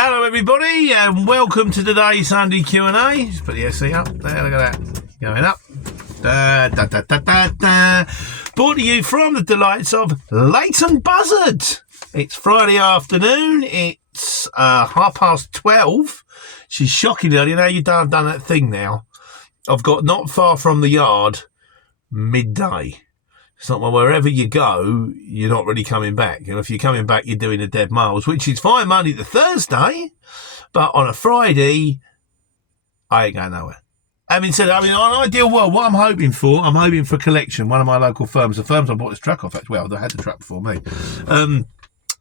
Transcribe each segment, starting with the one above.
Hello everybody and welcome to today's Sunday Q&A. Just put the SC up there, look at that, going up. Brought to you from the delights of Leighton Buzzard. It's Friday afternoon, it's 12:30. She's shocking early. Now you've done that thing now. I've got not far from the yard, midday. It's not wherever you go, you're not really coming back. And if you're coming back, you're doing the dead miles, which is fine Monday to Thursday. But on a Friday, I ain't going nowhere. Having said that, on an ideal world, what I'm hoping for Collection, one of my local firms, the firms I bought this truck off, actually, well, they had the truck before me.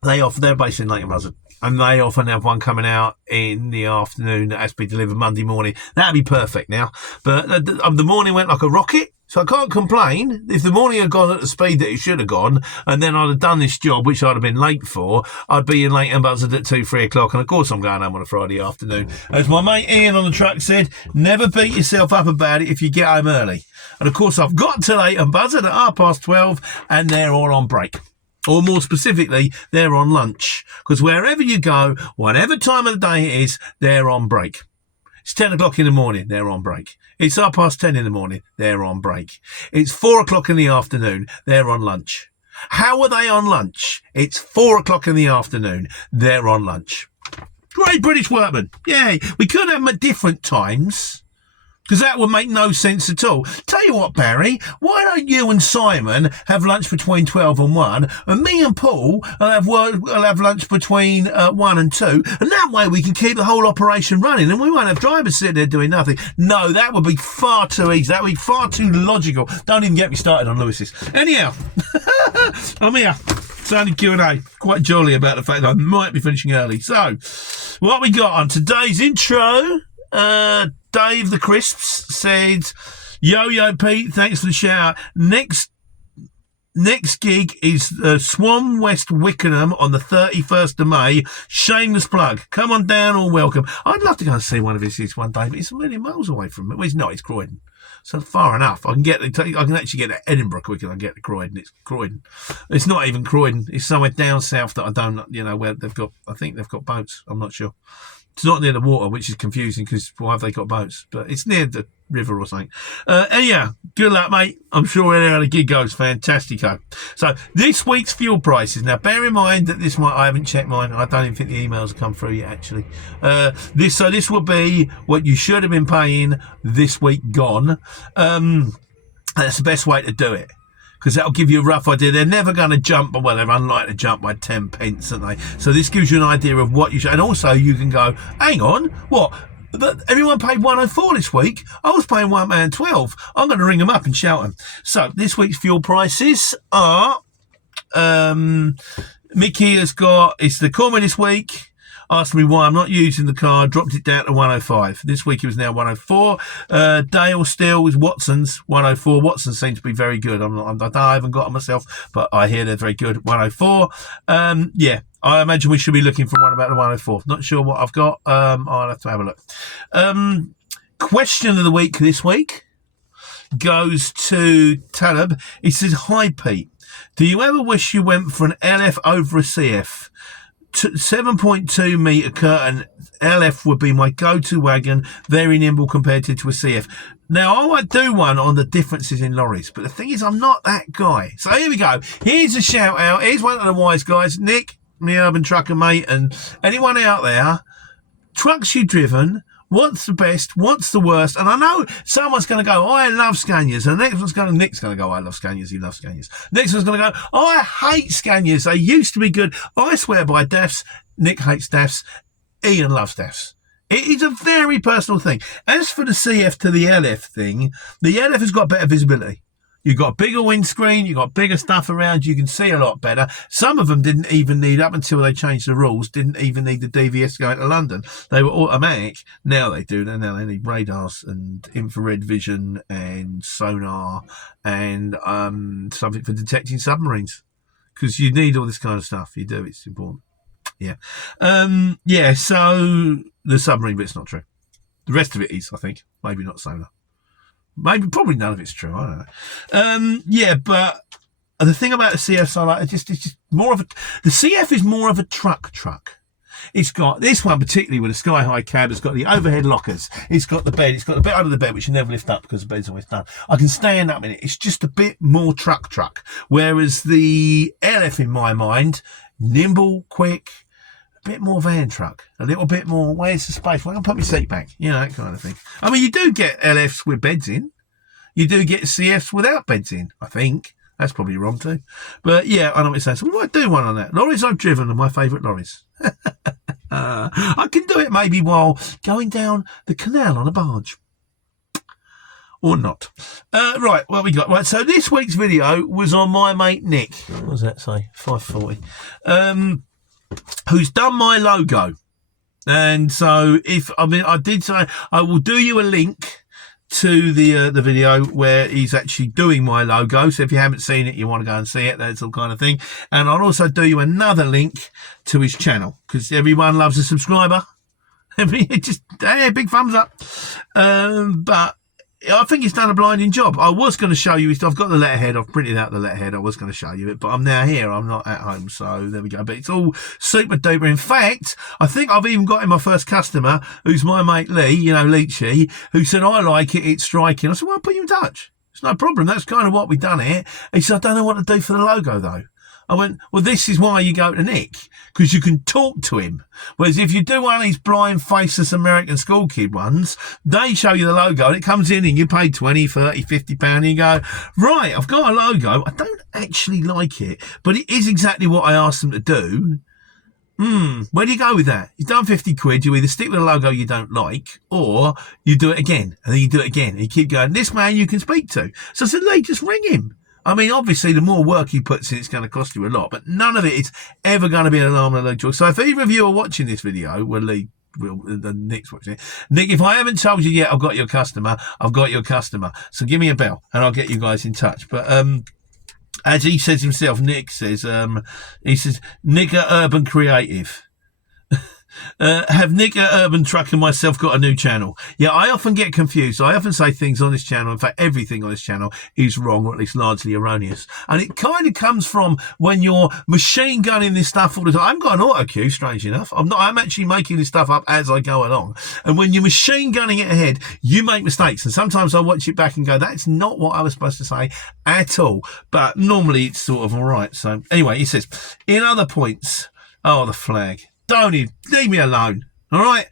They're based in Leighton Buzzard. And they often have one coming out in the afternoon that has to be delivered Monday morning. That'd be perfect now. But the morning went like a rocket. So I can't complain. If the morning had gone at the speed that it should have gone, and then I'd have done this job, which I'd have been late for, I'd be in Leighton Buzzard at 2-3 o'clock. And of course I'm going home on a Friday afternoon. As my mate Ian on the truck said, never beat yourself up about it if you get home early. And of course I've got to Leighton Buzzard at 12:30 and they're all on break. Or more specifically, they're on lunch. Because wherever you go, whatever time of the day it is, they're on break. It's 10 o'clock in the morning, they're on break. It's 10:30 in the morning, they're on break. It's 4 o'clock in the afternoon, they're on lunch. How are they on lunch? It's 4 o'clock in the afternoon, they're on lunch. Great British workmen. Yay. We could have them at different times, because that would make no sense at all. Tell you what, Barry, why don't you and Simon have lunch between 12 and 1, and me and Paul will have lunch between 1 and 2, and that way we can keep the whole operation running, and we won't have drivers sitting there doing nothing. No, that would be far too easy. That would be far too logical. Don't even get me started on Lewis's. Anyhow, I'm here. Sunday Q&A. Quite jolly about the fact that I might be finishing early. So, what we got on today's intro... Dave the Crisps said, Yo Pete, thanks for the shout out. Next gig is Swan West Wickenham on the 31st of May. Shameless plug. Come on down or welcome. I'd love to go and see one of his gigs one day, but it's a million miles away from me. Well, it's not, it's Croydon. So far enough. I can actually get to Edinburgh quicker than I get to Croydon. It's Croydon. It's not even Croydon. It's somewhere down south that I don't, where I think they've got boats. I'm not sure. It's not near the water, which is confusing because why have they got boats? But it's near the river or something. Yeah, good luck, mate. I'm sure how the gig goes. Fantastico. So this week's fuel prices. Now, bear in mind that I haven't checked mine. I don't even think the emails have come through yet, actually. This will be what you should have been paying this week gone. That's the best way to do it, because that'll give you a rough idea. They're never going to jump, well, they're unlikely to jump by 10 pence, aren't they? So this gives you an idea of what you should, and also you can go, hang on, what? Everyone paid 104 this week. I was paying £1.12. I'm going to ring them up and shout them. So this week's fuel prices are, Mickey has got, it's the Corman this week. Asked me why I'm not using the car, dropped it down to 105. This week it was now 104. Dale still is Watson's 104. Watson seems to be very good. I haven't got it myself, but I hear they're very good. 104. Yeah, I imagine we should be looking for one about the 104. Not sure what I've got. I'll have to have a look. Question of the week this week goes to Taleb. He says, Hi Pete, do you ever wish you went for an LF over a CF? 7.2 metre curtain LF would be my go-to wagon, very nimble compared to a CF. Now, I might do one on the differences in lorries, but the thing is, I'm not that guy. So here we go. Here's a shout out. Here's one of the wise guys, Nick, my urban trucker mate, and anyone out there, trucks you've driven, what's the best, what's the worst? And I know someone's going to go, I love Scanias. And the next one's going to, Nick's going to go, I love Scanias, he loves Scanias. Next one's going to go, I hate Scanias, they used to be good. I swear by DAFs. Nick hates DAFs. Ian loves DAFs. It is a very personal thing. As for the CF to the LF thing, the LF has got better visibility. You've got a bigger windscreen, you've got bigger stuff around, you can see a lot better. Some of them didn't even need, up until they changed the rules, didn't even need the DVS going to London. They were automatic. Now they do. Now they need radars and infrared vision and sonar and something for detecting submarines. Because you need all this kind of stuff. You do, it's important. Yeah. Yeah, so the submarine bit's not true. The rest of it is, I think. Maybe not sonar. Probably none of it's true. I don't know. Yeah, but the thing about the CF, I like, it's just more of a. The CF is more of a truck. It's got this one particularly with a Sky High cab. It's got the overhead lockers. It's got the bed. It's got the bit under the bed which you never lift up because the bed's always done. I can stand up in it. It's just a bit more truck. Whereas the LF, in my mind, nimble, quick, a bit more van truck, a little bit more. Where's the space? Well, I can put my seat back. You know, that kind of thing. I mean, you do get LFs with beds in. You do get CFs without beds in, I think. That's probably wrong too. But yeah, I know what you're saying. So we might do one on that. Lorries I've driven are my favourite lorries. I can do it maybe while going down the canal on a barge. Or not. Right, what we got? Right, so this week's video was on my mate Nick. What does that say? 540. Who's done my logo. And so I did say I will do you a link to the video where he's actually doing my logo. So if you haven't seen it, you want to go and see it, that's all kind of thing. And I'll also do you another link to his channel because everyone loves a subscriber. Just big thumbs up. But I think he's done a blinding job. I was going to show you. I've got the letterhead. I've printed out the letterhead. I was going to show you it, but I'm now here. I'm not at home, so there we go. But it's all super duper. In fact, I think I've even got in my first customer, who's my mate Lee, you know, Leachy, who said, I like it. It's striking. I said, well, I'll put you in touch. It's no problem. That's kind of what we've done it. He said, I don't know what to do for the logo, though. I went, well, this is why you go to Nick, because you can talk to him. Whereas if you do one of these blind, faceless American school kid ones, they show you the logo and it comes in and you pay 20, 30, 50 pounds and you go, right, I've got a logo. I don't actually like it, but it is exactly what I asked them to do. Where do you go with that? You've done 50 quid. You either stick with a logo you don't like or you do it again and then you do it again and you keep going, this man you can speak to. So I said, Lee, just ring him. I mean, obviously, the more work he puts in, it's going to cost you a lot, but none of it is ever going to be an arm and a leg job. So if either of you are watching this video, well, Lee, Nick's watching it. Nick, if I haven't told you yet, I've got your customer. I've got your customer. So give me a bell and I'll get you guys in touch. But as he says himself, Nick says, Nick at Urban Creative. Have Nick at Urban Truck and myself got a new channel? Yeah, I often get confused. I often say things on this channel. In fact, everything on this channel is wrong, or at least largely erroneous. And it kind of comes from when you're machine gunning this stuff all the time. I haven't got an auto cue, strange enough. I'm actually making this stuff up as I go along. And when you're machine gunning it ahead, you make mistakes. And sometimes I watch it back and go, that's not what I was supposed to say at all. But normally it's sort of all right. So anyway, he says, in other points, the flag. Don't leave me alone, all right?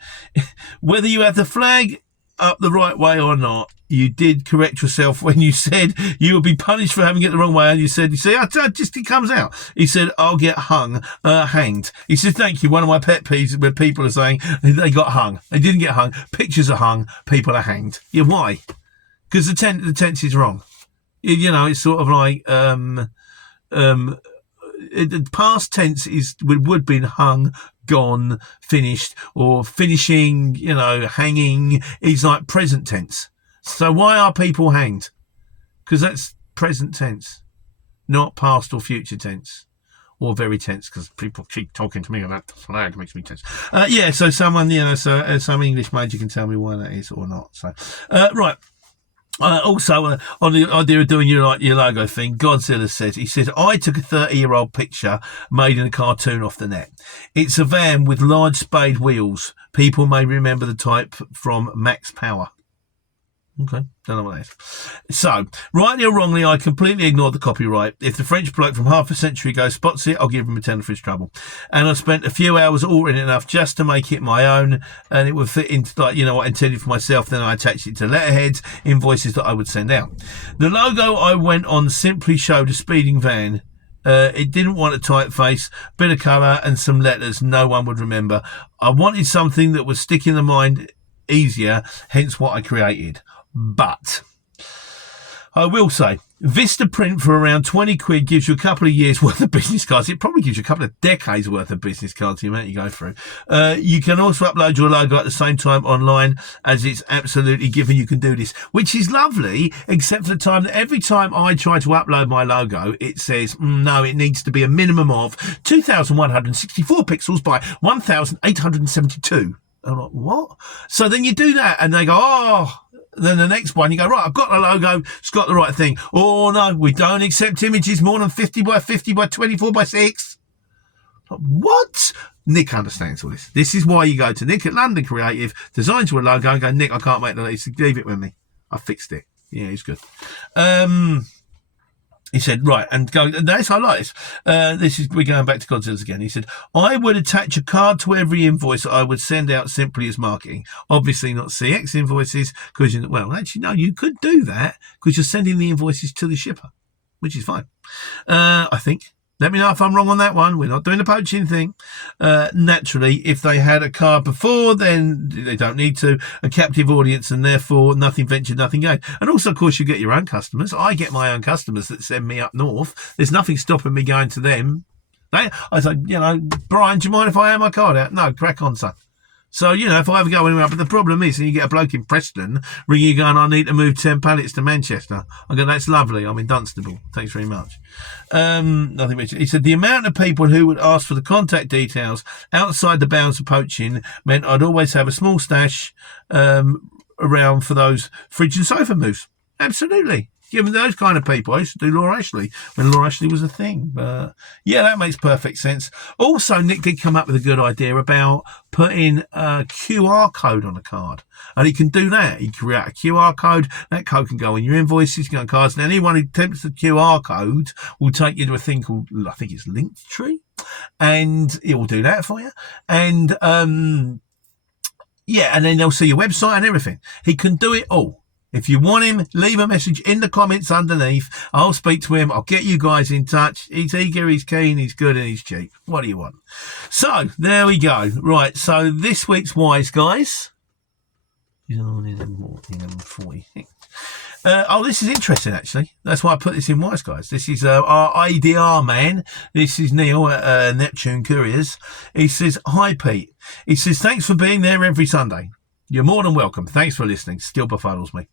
Whether you had the flag up the right way or not, you did correct yourself when you said you would be punished for having it the wrong way. And you said, it comes out. He said, I'll get hanged. He said, thank you. One of my pet peeves where people are saying they got hung. They didn't get hung. Pictures are hung. People are hanged. Yeah, why? Because the tense is wrong. You know, it's sort of like, the past tense would have been hung, gone, finished, or finishing, you know, hanging is like present tense. So why are people hanged? Because that's present tense, not past or future tense, or very tense, because people keep talking to me about the flag, makes me tense. So someone, some English major can tell me why that is or not. So, right. Also, on the idea of doing your logo thing, Godzilla says, I took a 30-year-old picture made in a cartoon off the net. It's a van with large spade wheels. People may remember the type from Max Power. Okay, don't know what that is. So, rightly or wrongly, I completely ignored the copyright. If the French bloke from half a century ago spots it, I'll give him a tenner for his trouble. And I spent a few hours altering it enough just to make it my own, and it would fit into, what I intended for myself. Then I attached it to letterheads, invoices that I would send out. The logo I went on simply showed a speeding van. It didn't want a typeface, bit of colour, and some letters no one would remember. I wanted something that would stick in the mind easier, hence what I created. But I will say, Vistaprint for around 20 quid gives you a couple of years worth of business cards. It probably gives you a couple of decades worth of business cards, the amount you go through. You can also upload your logo at the same time online, as it's absolutely given you can do this, which is lovely, except for the time that every time I try to upload my logo, it says, no, it needs to be a minimum of 2,164 pixels by 1,872. I'm like, what? So then you do that and they go, then the next one, you go, right, I've got the logo, it's got the right thing. Oh, no, we don't accept images more than 50 by 50 by 24 by 6. What? Nick understands all this. This is why you go to Nick at London Creative, designs your logo, and go, Nick, I can't make the logo. He said, leave it with me. I fixed it. Yeah, he's good. He said, right, and go, this, I like this. We're going back to Godzilla's again. He said, I would attach a card to every invoice I would send out simply as marketing. Obviously not CX invoices, because, well, actually, no, you could do that because you're sending the invoices to the shipper, which is fine. I think. Let me know if I'm wrong on that one. We're not doing the poaching thing. Naturally, if they had a card before, then they don't need to. A captive audience, and therefore nothing ventured, nothing gained. And also, of course, you get your own customers. I get my own customers that send me up north. There's nothing stopping me going to them. I say, Brian, do you mind if I have my card out? No, crack on, son. So, if I ever go anywhere, but the problem is, and you get a bloke in Preston ringing you going, I need to move 10 pallets to Manchester. I go, that's lovely. I'm in Dunstable. Thanks very much. Nothing mentioned. He said, the amount of people who would ask for the contact details outside the bounds of poaching meant I'd always have a small stash around for those fridge and sofa moves. Absolutely. Given those kind of people, I used to do Laura Ashley when Laura Ashley was a thing. But yeah, that makes perfect sense. Also, Nick did come up with a good idea about putting a QR code on a card. And he can do that. He can create a QR code. That code can go in your invoices, can go on cards. And anyone who attempts the QR code will take you to a thing called, I think it's Linktree. And it will do that for you. And yeah, and then they'll see your website and everything. He can do it all. If you want him, leave a message in the comments underneath. I'll speak to him. I'll get you guys in touch. He's eager, he's keen, he's good, and he's cheap. What do you want? So, there we go. Right, so this week's Wise Guys. He's on 11:40. This is interesting, actually. That's why I put this in Wise Guys. This is our ADR man. This is Neil at Neptune Couriers. He says, hi, Pete. He says, thanks for being there every Sunday. You're more than welcome. Thanks for listening. Still befuddles me.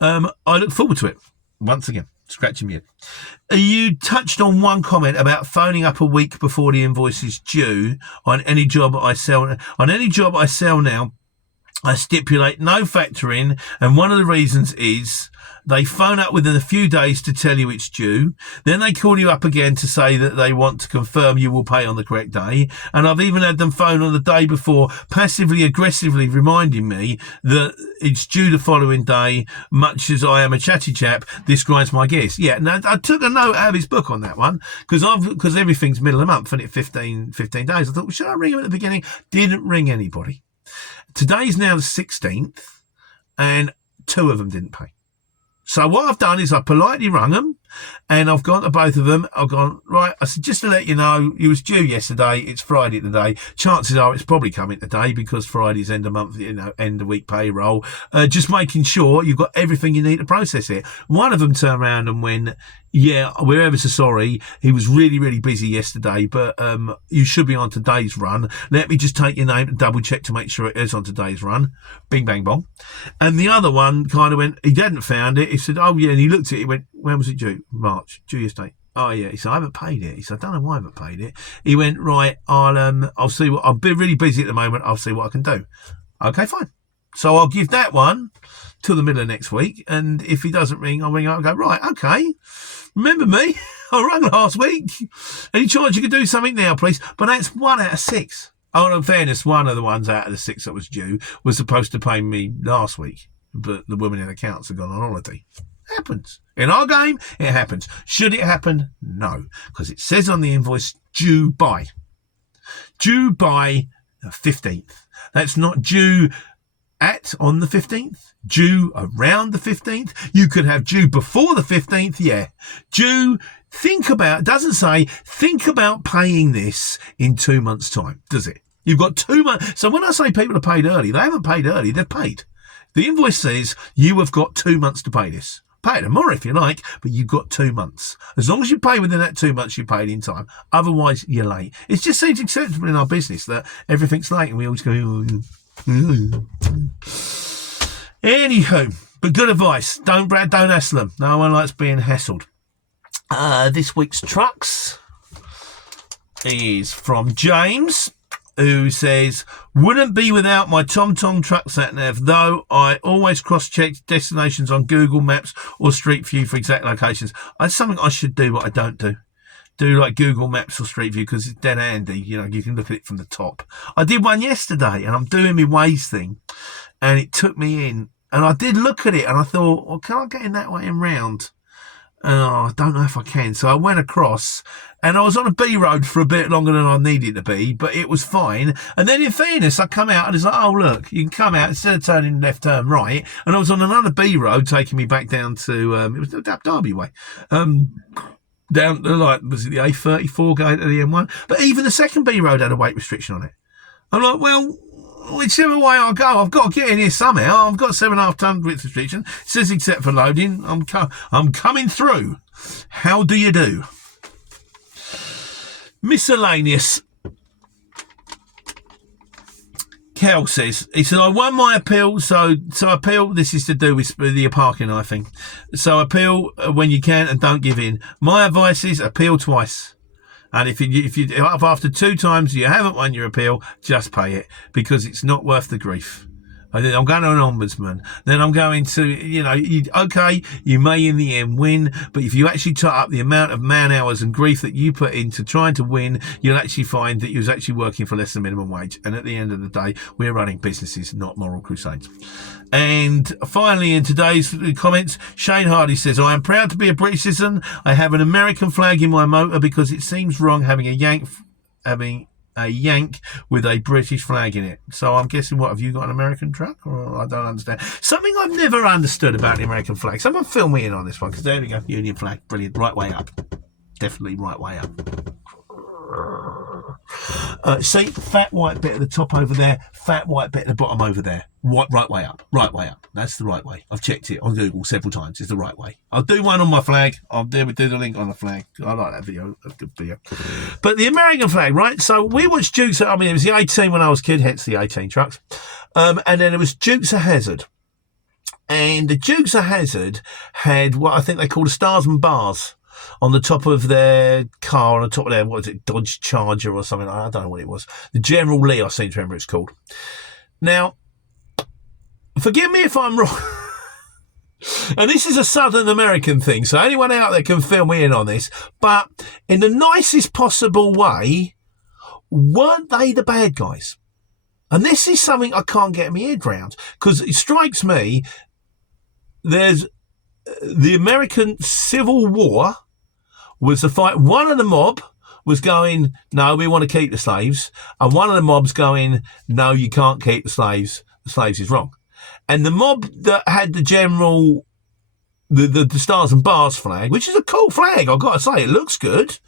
I look forward to it. Once again, scratching me head. You touched on one comment about phoning up a week before the invoice is due on any job I sell. On any job I sell now, I stipulate no factoring, and one of the reasons is they phone up within a few days to tell you it's due. Then they call you up again to say that they want to confirm you will pay on the correct day. And I've even had them phone on the day before, passively aggressively reminding me that it's due the following day. Much as I am a chatty chap, this grinds my gears. Yeah, now I took a note out of his book on that one because everything's middle of the month and it's 15 days. I thought, well, should I ring him at the beginning? Didn't ring anybody. Today's now the 16th, and 2 of them didn't pay. So what I've done is I politely rung them, and I've gone to both of them. I've gone, right, I said, just to let you know, you was due yesterday. It's Friday today. Chances are it's probably coming today because Friday's end of month, end of week payroll. Just making sure you've got everything you need to process it. One of them turned around and went, yeah, we're ever so sorry. He was really, really busy yesterday, but you should be on today's run. Let me just take your name to double check to make sure it is on today's run. Bing, bang, bong. And the other one kind of went, he hadn't found it. He said, oh, yeah, and he looked at it. He went, when was it due? March, due yesterday. Oh, yeah. He said, I haven't paid it. He said, I don't know why I haven't paid it. He went, right, I'll see what, I'm really busy at the moment. I'll see what I can do. Okay, fine. So I'll give that one till the middle of next week. And if he doesn't ring, I'll ring up and go, right, okay. Remember me? I rang last week. Any chance you could do something now, please? But that's 1 out of 6. Oh, in fairness, one of the ones out of the 6 that was due was supposed to pay me last week. But the woman in accounts had gone on holiday. Happens. In our game, it happens. Should it happen? No. Because it says on the invoice, due by. Due by the 15th. That's not due on the 15th. Due around the 15th. You could have due before the 15th. Yeah. Due, it doesn't say, think about paying this in 2 months' time, does it? You've got 2 months. So when I say people are paid early, they haven't paid early, they've paid. The invoice says you have got 2 months to pay this. Pay it tomorrow if you like, but you've got 2 months. As long as you pay within that 2 months, you pay it in time. Otherwise, you're late. It just seems acceptable in our business that everything's late and we always go, Anywho, but good advice. Don't hassle them. No one likes being hassled. This week's trucks is from James, who says, wouldn't be without my TomTom truck sat nav, though I always cross-check destinations on Google Maps or Street View for exact locations. It's something I should do, but I don't do. do like Google Maps or Street View because it's dead handy. You know, you can look at it from the top. I did one yesterday, and I'm doing my Waze thing, and it took me in, and I did look at it, and I thought, well, can I get in that way and round? I don't know if I can. So I went across, and I was on a B road for a bit longer than I needed to be, but it was fine. And then in fairness, I come out and it's like, oh, look, you can come out instead of turning left, turn right. And I was on another B road taking me back down to, it was the Derby way. Down to like, was it the A34 going to the M1? But even the second B road had a weight restriction on it. I'm like, well, whichever way I go, I've got to get in here somehow. I've got 7.5 ton width restriction. It says except for loading. I'm coming through. How do you do? Miscellaneous. Kel says, he said, I won my appeal, so appeal, this is to do with the parking, I think. So appeal when you can and don't give in. My advice is appeal twice. And if after 2 times you haven't won your appeal, just pay it because it's not worth the grief. I'm going to an ombudsman. Then I'm going to, you may in the end win, but if you actually tot up the amount of man hours and grief that you put into trying to win, you'll actually find that you was actually working for less than minimum wage. And at the end of the day, we're running businesses, not moral crusades. And finally, in today's comments, Shane Hardy says, I am proud to be a British citizen. I have an American flag in my motor because it seems wrong having a yank with a British flag in it. So I'm guessing, what, have you got an American truck? Or I don't understand. Something I've never understood about the American flag. Someone fill me in on this one, because there we go. Union flag. Brilliant. Right way up. Definitely right way up. See, fat white bit at the top over there, fat white bit at the bottom over there. Right way up. Right way up. That's the right way. I've checked it on Google several times. It's the right way. I'll do one on my flag. I'll do the link on the flag. I like that video. That's a good video. But the American flag, right? So we watched Dukes. I mean, it was the 18 when I was a kid, hence the 18 trucks. And then it was Dukes of Hazzard. And the Dukes of Hazzard had what I think they called a Stars and Bars on the top of their car, on the top of their, what is it, Dodge Charger or something. I don't know what it was. The General Lee, I seem to remember it's called. Now, forgive me if I'm wrong. And this is a Southern American thing, so anyone out there can fill me in on this. But in the nicest possible way, weren't they the bad guys? And this is something I can't get my head round, because it strikes me there's the American Civil War was the fight. One of the mob was going, no, we want to keep the slaves. And one of the mobs going, no, you can't keep the slaves. The slaves is wrong. And the mob that had the general, the Stars and Bars flag, which is a cool flag, I've got to say, it looks good.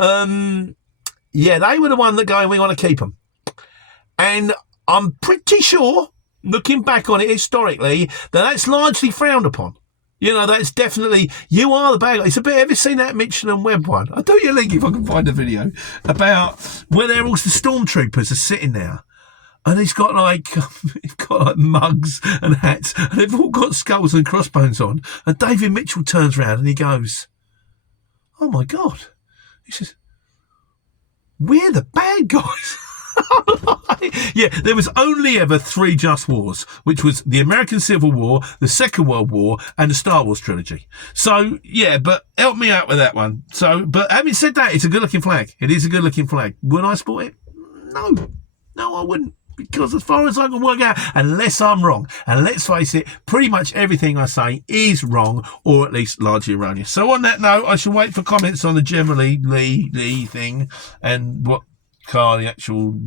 They were the one that going, we want to keep them. And I'm pretty sure, looking back on it historically, that that's largely frowned upon. You know, that's definitely, you are the bad guy. It's a bit, have you seen that Mitchell and Webb one? I'll do you a link if I can find the video, about where they're all the stormtroopers are sitting there. And he's got like mugs and hats, and they've all got skulls and crossbones on. And David Mitchell turns around and he goes, oh my God. He says, we're the bad guys. Yeah, there was only ever 3 just wars, which was the American Civil War, the Second World War, and the Star Wars trilogy. So, yeah, but help me out with that one. So, but having said that, it's a good-looking flag. It is a good-looking flag. Would I sport it? No, I wouldn't. Because as far as I can work out, unless I'm wrong, and let's face it, pretty much everything I say is wrong, or at least largely erroneous. So on that note, I shall wait for comments on the General Lee thing, and what car the actual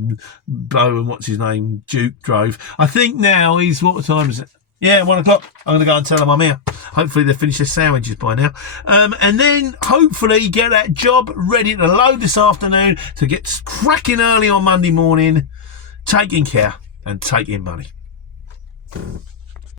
blow and what's his name Duke drove. I think now he's, what time is it? Yeah, 1 o'clock. I'm going to go and tell them I'm here. Hopefully they've finished their sandwiches by now. And then hopefully get that job ready to load this afternoon to get cracking early on Monday morning, taking care and taking money.